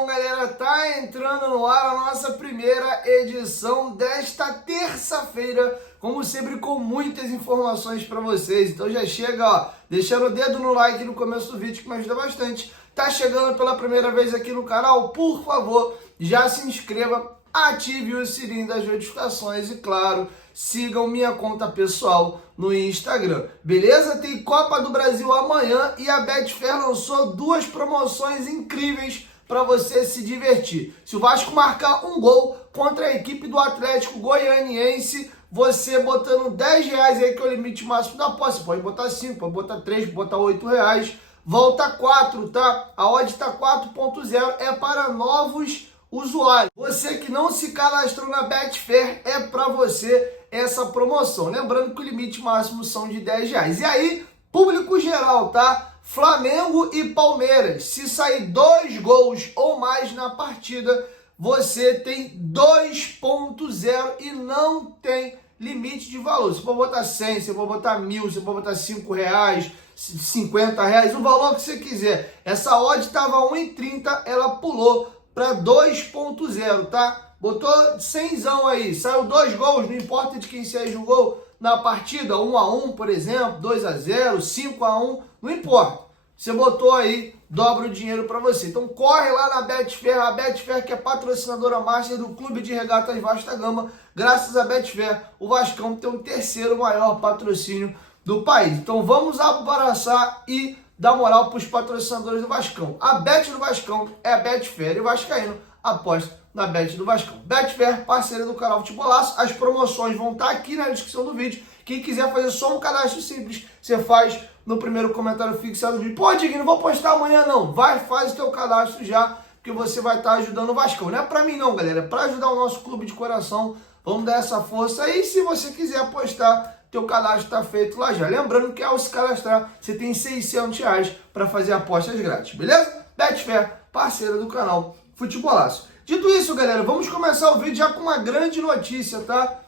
bom, galera? Tá entrando no ar a nossa primeira edição desta terça-feira, como sempre com muitas informações para vocês. Então já chega, ó, deixando o dedo no like no começo do vídeo que me ajuda bastante. Tá chegando pela primeira vez aqui no canal, por favor, já se inscreva, ative o sininho das notificações e, claro, sigam minha conta pessoal no Instagram, beleza? Tem Copa do Brasil amanhã e a Betfair lançou duas promoções incríveis para você se divertir. Se o Vasco marcar um gol contra a equipe do Atlético Goianiense, você botando R$10 aí, que é o limite máximo da aposta, pode botar 5, pode botar 3, pode botar R$8, volta 4, tá? A odd tá 4.0, é para novos usuários. Você que não se cadastrou na Betfair, é para você essa promoção. Lembrando que o limite máximo são de R$10. E aí, público geral, tá? Flamengo e Palmeiras. Se sair 2 gols ou mais na partida, você tem 2.0 e não tem limite de valor. Você pode botar 100, você pode botar 1.000, você pode botar R$5, R$50, o valor que você quiser. Essa odd estava 1,30, ela pulou para 2.0, tá? Botou 100zão aí, saiu 2 gols, não importa de quem seja o gol na partida, 1-1, por exemplo, 2-0, 5-1, não importa. Você botou aí, dobra o dinheiro para você. Então corre lá na Betfair, a Betfair que é patrocinadora master do Clube de Regatas Vasta Gama. Graças à Betfair, o Vascão tem o terceiro maior patrocínio do país. Então vamos abraçar e dar moral para os patrocinadores do Vascão. A Bet do Vascão é a Betfair e o Vascaíno aposta na Bet do Vascão. Betfair, parceira do canal Futebolaço. As promoções vão estar aqui na descrição do vídeo. Quem quiser fazer só um cadastro simples, você faz no primeiro comentário fixado do vídeo. Pô, Diguinho, não vou postar amanhã não. Vai, faz o teu cadastro já, porque você vai estar ajudando o Vascão. Não é pra mim não, galera. É pra ajudar o nosso clube de coração. Vamos dar essa força aí. Se você quiser apostar, teu cadastro está feito lá já. Lembrando que ao se cadastrar, você tem R$600 para fazer apostas grátis, beleza? Betfair, parceira do canal Futebolaço. Dito isso, galera, vamos começar o vídeo já com uma grande notícia, tá?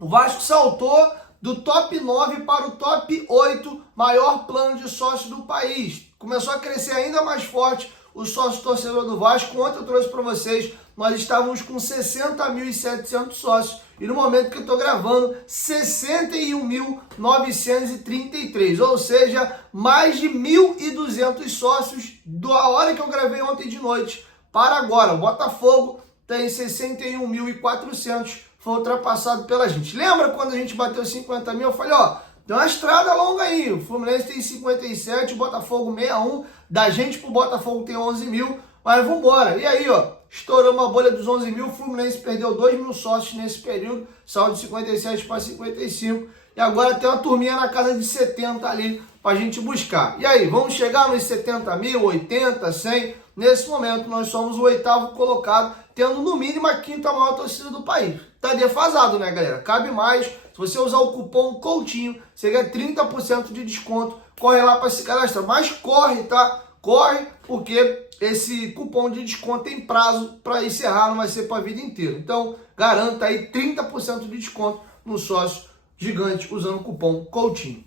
O Vasco saltou do top 9 para o top 8, maior plano de sócio do país. Começou a crescer ainda mais forte o sócio torcedor do Vasco. Ontem eu trouxe para vocês, nós estávamos com 60.700 sócios e no momento que eu estou gravando, 61.933, ou seja, mais de 1.200 sócios da hora que eu gravei ontem de noite para agora. O Botafogo tem 61.400, foi ultrapassado pela gente. Lembra quando a gente bateu 50 mil? Eu falei, ó, tem uma estrada longa aí. O Fluminense tem 57, o Botafogo 61, da gente pro Botafogo tem 11 mil, mas vambora. E aí, ó, estouramos a bolha dos 11 mil, o Fluminense perdeu 2 mil sócios nesse período, saiu de 57 para 55, e agora tem uma turminha na casa de 70 ali pra gente buscar. E aí, vamos chegar nos 70 mil, 80, 100? Nesse momento, nós somos o 8º colocado, tendo no mínimo a 5ª maior torcida do país. Tá defasado, né, galera? Cabe mais. Se você usar o cupom COUTINHO, você ganha 30% de desconto. Corre lá para se cadastrar. Mas corre, tá? Corre, porque esse cupom de desconto tem prazo para encerrar, não vai ser para a vida inteira. Então, garanta aí 30% de desconto no sócio gigante usando o cupom COUTINHO.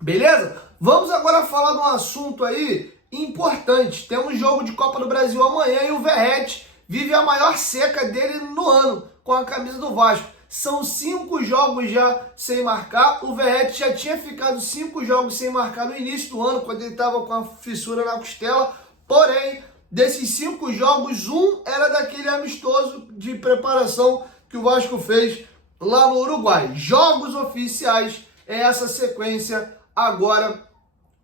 Beleza? Vamos agora falar de um assunto aí importante. Temos jogo de Copa do Brasil amanhã e o Verratti vive a maior seca dele no ano com a camisa do Vasco. São 5 jogos já sem marcar. O Verratti já tinha ficado 5 jogos sem marcar no início do ano, quando ele estava com a fissura na costela. Porém, desses 5 jogos, um era daquele amistoso de preparação que o Vasco fez lá no Uruguai. Jogos oficiais é essa sequência agora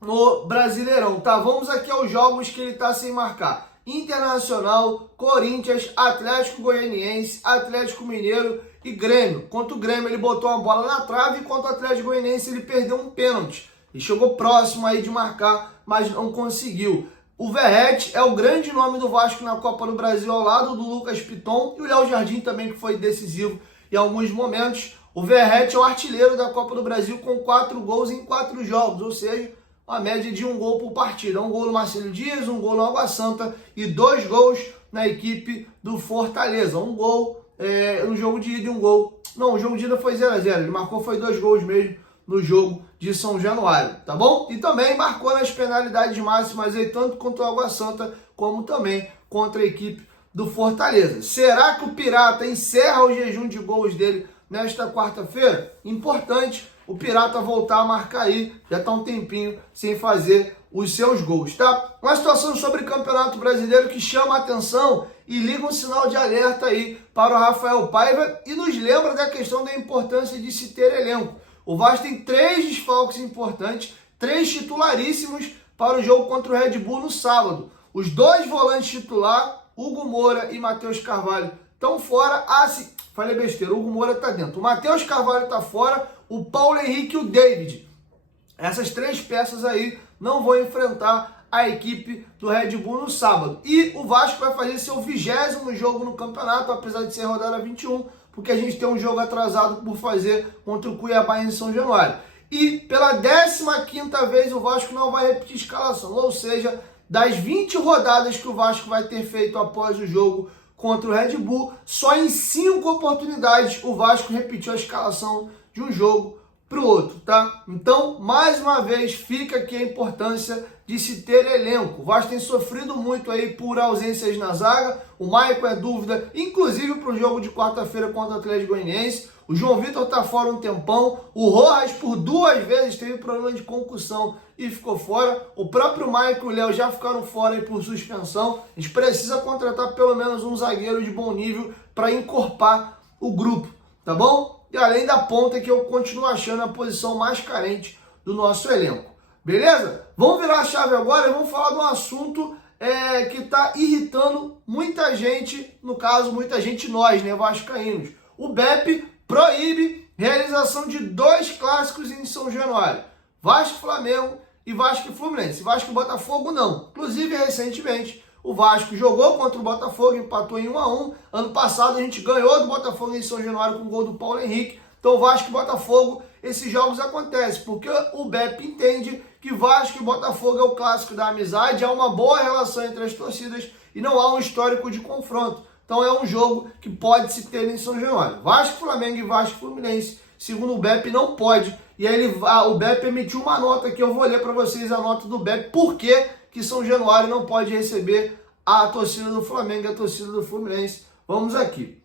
no Brasileirão, tá? Vamos aqui aos jogos que ele tá sem marcar. Internacional, Corinthians, Atlético Goianiense, Atlético Mineiro e Grêmio. Contra o Grêmio ele botou uma bola na trave e contra o Atlético Goianiense ele perdeu um pênalti. Ele chegou próximo aí de marcar, mas não conseguiu. O Verratti é o grande nome do Vasco na Copa do Brasil ao lado do Lucas Piton e o Léo Jardim também, que foi decisivo em alguns momentos. O Verratti é o artilheiro da Copa do Brasil com 4 gols em 4 jogos, ou seja, uma média de 1 gol por partida. 1 gol no Marcelo Dias, 1 gol no Água Santa e 2 gols na equipe do Fortaleza. 1 gol no jogo de ida e 1 gol. Não, o jogo de ida foi 0-0. Ele marcou foi 2 gols mesmo no jogo de São Januário, tá bom? E também marcou nas penalidades máximas aí, tanto contra o Água Santa como também contra a equipe do Fortaleza. Será que o Pirata encerra o jejum de gols dele nesta quarta-feira? Importante o Pirata voltar a marcar aí, já está um tempinho sem fazer os seus gols, tá? Uma situação sobre o Campeonato Brasileiro que chama a atenção e liga um sinal de alerta aí para o Rafael Paiva e nos lembra da questão da importância de se ter elenco. O Vasco tem 3 desfalques importantes, 3 titularíssimos para o jogo contra o Red Bull no sábado. Os 2 volantes titular, Hugo Moura e Matheus Carvalho, estão fora. Falei besteira, o Hugo Moura está dentro. O Matheus Carvalho está fora, o Paulo Henrique e o David. Essas 3 peças aí não vão enfrentar a equipe do Red Bull no sábado. E o Vasco vai fazer seu 20º jogo no campeonato, apesar de ser rodada 21, porque a gente tem um jogo atrasado por fazer contra o Cuiabá em São Januário. E pela 15ª vez o Vasco não vai repetir escalação, ou seja, das 20 rodadas que o Vasco vai ter feito após o jogo contra o Red Bull, só em 5 oportunidades o Vasco repetiu a escalação de um jogo para o outro, tá? Então, mais uma vez, fica aqui a importância de se ter elenco. O Vasco tem sofrido muito aí por ausências na zaga, o Maicon é dúvida, inclusive para o jogo de quarta-feira contra o Atlético Goianiense. O João Vitor tá fora um tempão, o Rojas por 2 vezes teve problema de concussão e ficou fora. O próprio Maicon e o Léo já ficaram fora aí por suspensão. A gente precisa contratar pelo menos um zagueiro de bom nível para encorpar o grupo, tá bom? E além da ponta que eu continuo achando a posição mais carente do nosso elenco. Beleza? Vamos virar a chave agora e vamos falar de um assunto que está irritando muita gente, no caso, muita gente nós, né, vascaínos. O BEP proíbe realização de 2 clássicos em São Januário. Vasco e Flamengo e Vasco e Fluminense. Vasco e Botafogo não. Inclusive, recentemente, o Vasco jogou contra o Botafogo, empatou em 1-1. Ano passado a gente ganhou do Botafogo em São Januário com o gol do Paulo Henrique. Então Vasco e Botafogo, esses jogos acontecem, porque o BEP entende que Vasco e Botafogo é o clássico da amizade, há uma boa relação entre as torcidas e não há um histórico de confronto. Então é um jogo que pode se ter em São Januário. Vasco, Flamengo e Vasco Fluminense, segundo o BEP, não pode. E aí o BEP emitiu uma nota que eu vou ler para vocês, a nota do BEP, por que São Januário não pode receber a torcida do Flamengo e a torcida do Fluminense. Vamos aqui.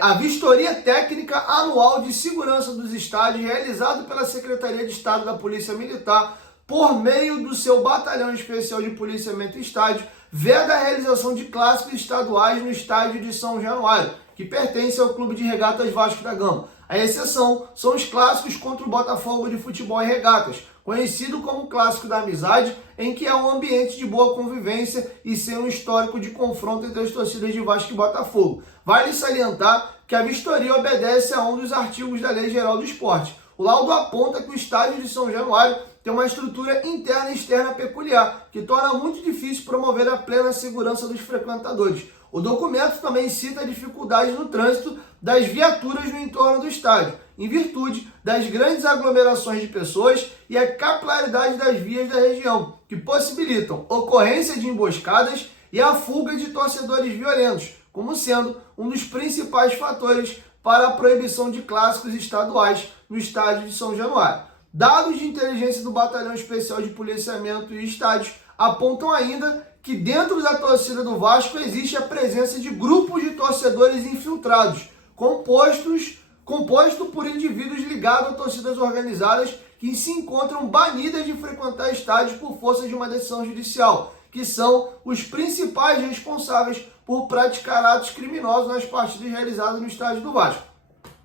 A vistoria técnica anual de segurança dos estádios, realizado pela Secretaria de Estado da Polícia Militar, por meio do seu Batalhão Especial de Policiamento e Estádio, veda a realização de clássicos estaduais no estádio de São Januário, que pertence ao Clube de Regatas Vasco da Gama. A exceção são os clássicos contra o Botafogo de Futebol e Regatas, conhecido como Clássico da Amizade, em que é um ambiente de boa convivência e sem um histórico de confronto entre as torcidas de Vasco e Botafogo. Vale salientar que a vistoria obedece a um dos artigos da Lei Geral do Esporte. O laudo aponta que o estádio de São Januário tem uma estrutura interna e externa peculiar, que torna muito difícil promover a plena segurança dos frequentadores. O documento também cita dificuldades no trânsito das viaturas no entorno do estádio, em virtude das grandes aglomerações de pessoas e a capilaridade das vias da região, que possibilitam ocorrência de emboscadas e a fuga de torcedores violentos, como sendo um dos principais fatores para a proibição de clássicos estaduais no estádio de São Januário. Dados de inteligência do Batalhão Especial de Policiamento e Estádios apontam ainda que dentro da torcida do Vasco existe a presença de grupos de torcedores infiltrados, composto por indivíduos ligados a torcidas organizadas que se encontram banidas de frequentar estádios por força de uma decisão judicial, que são os principais responsáveis por praticar atos criminosos nas partidas realizadas no estádio do Vasco.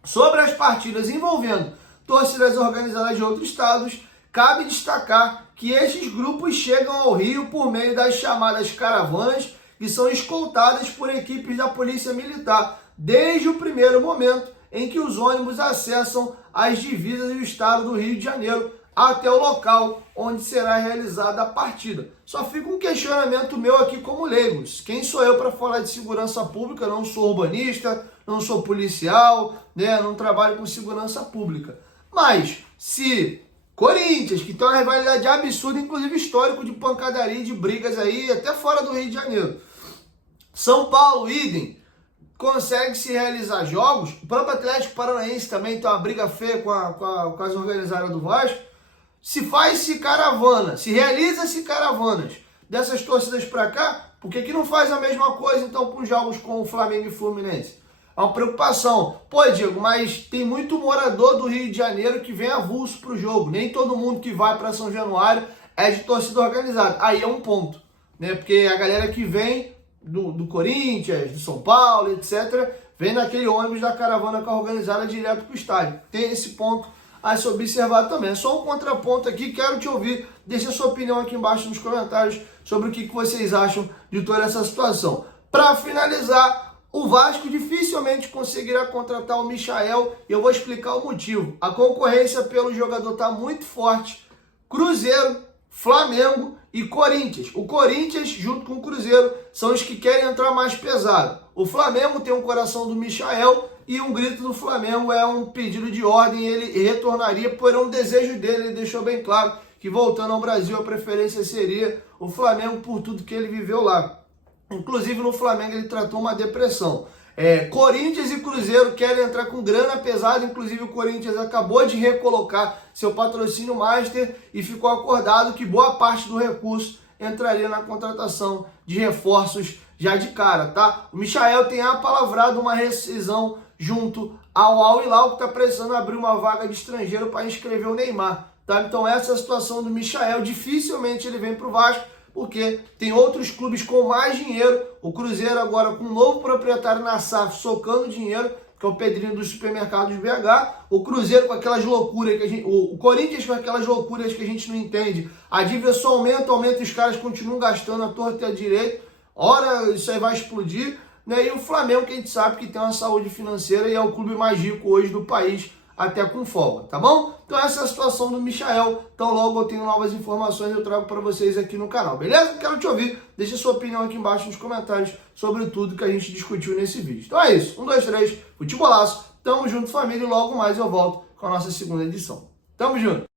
Sobre as partidas envolvendo torcidas organizadas de outros estados, cabe destacar que estes grupos chegam ao Rio por meio das chamadas caravanas, que são escoltadas por equipes da Polícia Militar, desde o primeiro momento em que os ônibus acessam as divisas do estado do Rio de Janeiro até o local onde será realizada a partida. Só fica um questionamento meu aqui como leigos. Quem sou eu para falar de segurança pública? Não sou urbanista, não sou policial, né? Não trabalho com segurança pública. Mas se Corinthians, que tem uma rivalidade absurda, inclusive histórico de pancadaria e de brigas aí, até fora do Rio de Janeiro. São Paulo, idem, consegue se realizar jogos. O próprio Atlético Paranaense também tem uma briga feia com as organizadas do Vasco. Se faz-se caravana, se realiza-se caravanas dessas torcidas para cá, Por que não faz a mesma coisa, então, com jogos com o Flamengo e Fluminense? É uma preocupação. Pô, Diego, mas tem muito morador do Rio de Janeiro que vem avulso para o jogo. Nem todo mundo que vai para São Januário é de torcida organizada. Aí é um ponto, né? Porque a galera que vem do Corinthians, do São Paulo, etc., vem naquele ônibus da caravana organizada direto para o estádio. Tem esse ponto a se observar também. É só um contraponto aqui, quero te ouvir. Deixe a sua opinião aqui embaixo nos comentários sobre o que vocês acham de toda essa situação. Para finalizar, o Vasco dificilmente conseguirá contratar o Michael e eu vou explicar o motivo. A concorrência pelo jogador está muito forte. Cruzeiro, Flamengo e Corinthians. O Corinthians, junto com o Cruzeiro, são os que querem entrar mais pesado. O Flamengo tem um coração do Michael e um grito do Flamengo é um pedido de ordem. Ele retornaria por um desejo dele. Ele deixou bem claro que voltando ao Brasil a preferência seria o Flamengo por tudo que ele viveu lá. Inclusive no Flamengo ele tratou uma depressão. Corinthians e Cruzeiro querem entrar com grana pesada, inclusive o Corinthians acabou de recolocar seu patrocínio master e ficou acordado que boa parte do recurso entraria na contratação de reforços já de cara, tá? O Michael tem apalavrado uma rescisão junto ao Al Hilal, que está precisando abrir uma vaga de estrangeiro para inscrever o Neymar, tá? Então essa é a situação do Michael, dificilmente ele vem para o Vasco, porque tem outros clubes com mais dinheiro. O Cruzeiro agora com um novo proprietário na SAF socando dinheiro, que é o Pedrinho dos supermercados BH. O Cruzeiro com aquelas loucuras que a gente... O Corinthians com aquelas loucuras que a gente não entende. A dívida só aumenta e os caras continuam gastando à torta e à direita. Ora, isso aí vai explodir, né? E o Flamengo, que a gente sabe que tem uma saúde financeira e é o clube mais rico hoje do país, até com folga, tá bom? Então essa é a situação do Michael. Então logo eu tenho novas informações, eu trago para vocês aqui no canal, beleza? Quero te ouvir, deixa sua opinião aqui embaixo nos comentários sobre tudo que a gente discutiu nesse vídeo. Então é isso, 1, 2, 3, futebolaço, tamo junto família e logo mais eu volto com a nossa segunda edição. Tamo junto!